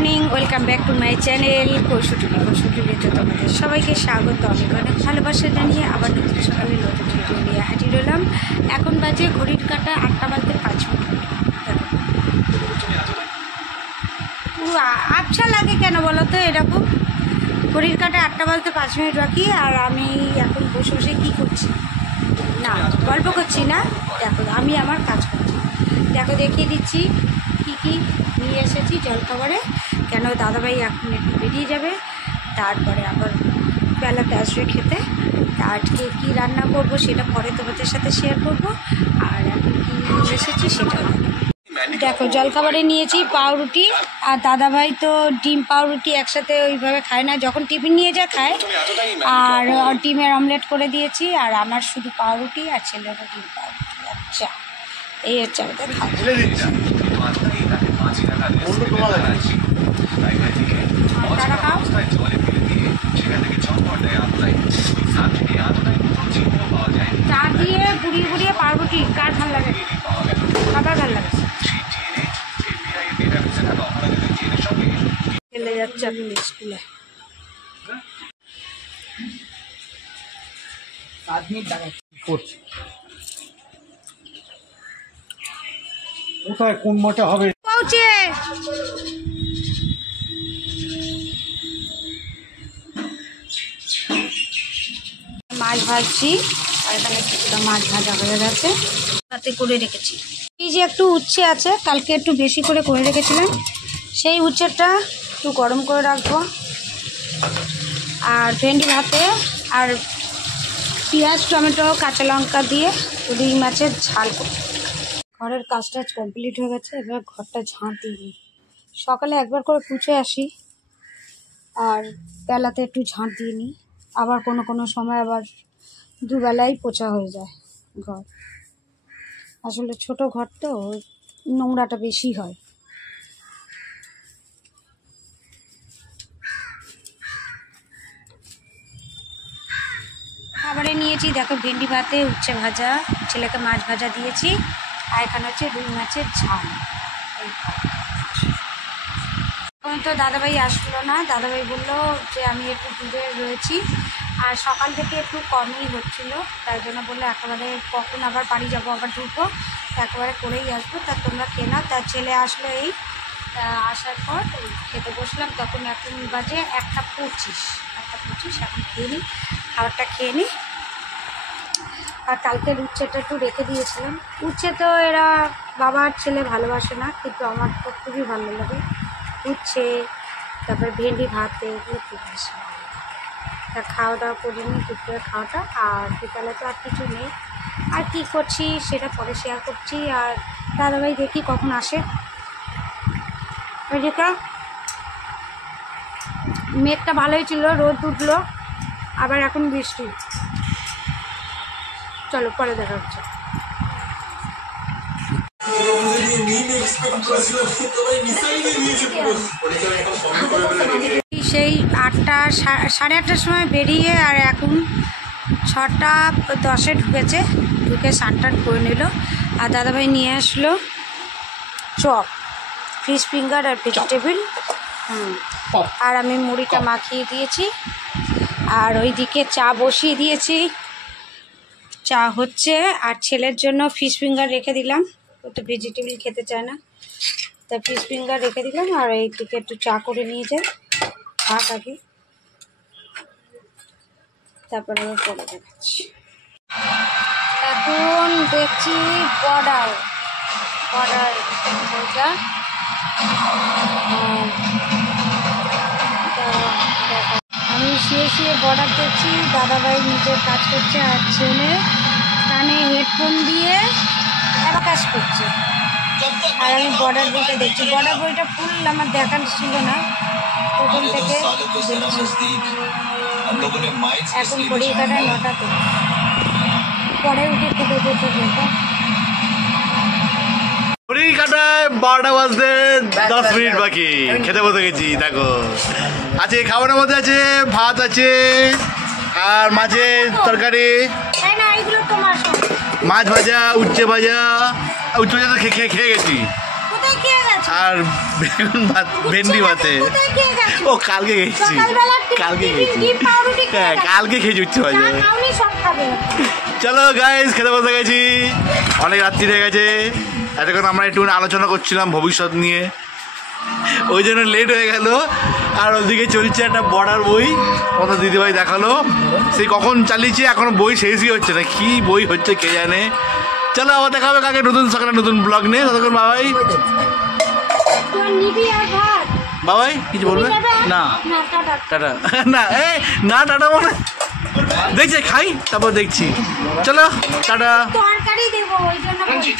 Morning, welcome back to my channel কৌশটুলিতে তোমাদের সবাইকে স্বাগত। অনেক ভালোবাসা জানিয়ে আবার নতুন সকালে নতুন ভিডিও নিয়ে হাজির হলাম। এখন বাজে ঘড়ির কাঁটা 8টা বাজতে 5 মিনিট। আচ্ছা লাগে কেন বলো তো? এরকম ঘড়ির কাঁটা 8টা বাজতে 5 মিনিট বাকি, আর আমি এখন বসে বসে কী করছি না, গল্প করছি না, দেখো আমি আমার কাজ করছি। দেখো দেখিয়ে দিচ্ছি কী কী নিয়ে এসেছি জলখাবারে। কেন দাদাভাই এখন একটু বেরিয়ে যাবে, তারপরে আবার বেলাতে আসবে খেতে। আজকে কী রান্না করব সেটা পরে তোমাদের সাথে শেয়ার করব। আর এখন কী নিয়ে এসেছি সেটাও দেখো। জলখাবারে নিয়েছি পাউরুটি, আর দাদাভাই তো ডিম পাউরুটি একসাথে ওইভাবে খায় না, যখন টিফিন নিয়ে যায় খায়। আর ডিমের অমলেট করে দিয়েছি, আর আমার শুধু পাউরুটি, আর ছেলেরও ডিম পাউরুটি। আচ্ছা, এই হচ্ছে আমাদের খাওয়া। চা দিয়ে বুড়িয়ে বুড়িয়ে পাউরুটি কার ভাল লাগে? খাবার ভাল লাগে। চলে যাচ্ছে আপনি স্কুলে। কোথায় কোন মাঠে হবে পৌঁছে মাছ ভাজছি, আর এখানে কিছুটা মাছ ভাজা হয়ে গেছে, তাতে করে রেখেছি। এই যে একটু উচ্ছে আছে, কালকে একটু বেশি করে রেখেছিলাম, সেই উচ্ছেটা একটু গরম করে রাখবো। আর ভেন্ডি ভাতে আর পেঁয়াজ টমেটো কাঁচা লঙ্কা দিয়ে রুই মাছের ঝাল করব। ঘরের কাজটা কমপ্লিট হয়ে গেছে, এবার ঘরটা ঝাঁট দিয়ে দিই। সকালে একবার করে পুছে আসি, আর বেলাতে একটু ঝাঁট দিয়ে নিই। আবার কোনো সময় আবার দুবেলাই পোছা হয়ে যায় ঘর। আসলে ছোট ঘর তো নোংরাটা বেশি হয়। খাবারে নিয়েছি দেখো ভেন্ডি ভাতে উচ্ছে ভাজা, ছেলেকে মাছ ভাজা দিয়েছি, আর এখানে হচ্ছে রুই মাছের ঝাল। এখন তো দাদাভাই আসলো না, দাদাভাই বললো যে আমি একটু দূরে রয়েছি, আর সকাল থেকে একটু কমই হচ্ছিলো, তাই জন্য বললো একেবারে কখন আবার বাড়ি যাবো, আবার ঢুকবো, একেবারে করেই আসবো, তা তোমরা কেনা। তার ছেলে আসলো, এই আসার পর খেতে বসলাম, তখন এখন বাজে 1:25। এখন খেয়ে নিই, খাবারটা খেয়ে নিই। আর কালকের উচ্ছেটা একটু রেখে দিয়েছিলাম। উচ্ছে তো এরা বাবা আর ছেলে ভালোবাসে না, কিন্তু আমার তো খুবই ভালো লাগে উচ্ছে, তারপরে ভেন্ডি ভাতে, এগুলো খুব বেশি ভালো লাগে। তা খাওয়া দাওয়া করিনি, দুপুরের খাওয়াটা। আর বিকালে তো আর কিছু নেই, আর কী করছি সেটা পরে শেয়ার করছি। আর দাদাভাই দেখি কখন আসে। ওইদিকে মেঘটা ভালোই ছিল, রোদ উঠলো, আবার এখন বৃষ্টি। চলো পরে দেখা হচ্ছে। সেই 8টা 8:30টার সময় বেরিয়ে, আর এখন 6:10 ঢুকেছে, ঢুকে স্নান করে নিল। আর দাদাভাই নিয়ে আসলো চপ, ফিশ ফিঙ্গার আর ভেজিটেবিল। আর আমি মুড়িটা মাখিয়ে দিয়েছি, আর ওইদিকে চা বসিয়ে দিয়েছি, চা হচ্ছে। আর ছেলের জন্য ফিশ ফিঙ্গার রেখে দিলাম, ও তো ভেজিটেবিল খেতে চায় না, তা ফিশ ফিঙ্গার রেখে দিলাম। আর এইদিকে একটু চা করে নিয়ে যায়, খাক আগে, তারপরে আবার পরে দেখাচ্ছি। এখন দেখছি বর্ডার বইটা, আমি শুয়ে বর্ডার দেখছি, দাদাভাই নিজের কাজ করছে, আর ছেলে কানে হেডফোন দিয়ে কাজ করছে, আর আমি বর্ডার বইটা দেখছি। বর্ডার বইটা ফুল আমার দেখার ছিল না প্রথম থেকে, এখন ঘড়ির কাঁটায় 9টা, পরে উঠে খেতে যেতে যেতে ঘড়ির কাঁটায় 12টা বাজতে 10 মিনিট বাকি, খেতে বসে গেছি। দেখো আছে খাবারের মধ্যে আছে ভাত আছে, আর মাছের তরকারি, মাছ ভাজা, উচ্ছে ভাজা। উচ্ছে ভাজা তো খেয়ে গেছি। কোথায় খেয়ে গেছো? আর বেগুন ভাত ভেন্ডি ভাতে। কোথায় খেয়ে গেছো? ও কালকে খেয়েছি, সকালবেলা কালকে টিফিন খেয়েছি, ডিম পাউরুটি খেয়ে হ্যাঁ গেছো। কালকে খেয়েছি উচ্চ বাজে। যা খাওনি সব খাবে। চলো গাইজ খেতে বসে গেছি, অনেক রাত্রি হয়ে গেছে। এতক্ষণ আমরা একটু আলোচনা করছিলাম ভবিষ্যৎ নিয়ে, ওই জন্য লেট হয়ে গেল। আর ওদিকে চলছে একটা বর্ডার বই, কত দিদিভাই দেখালো, সেই কখন চালিয়েছে এখনো বই শেষই হচ্ছে না, কি বই হচ্ছে কে জানে। চলো আবার দেখা হবে কাকে নতুন সকালে নতুন ব্লগ নিয়ে। ততক্ষণ বাবাই, তোমার নিবি আর ভাত বাবাই কিছু বলবে নেবে? না? না টাটা। টাটা না, এই না টাটা মানে দেখছি খাই তারপর দেখছি। চলো টাটা। তরকারি দেবো ওই জন্য বলছি।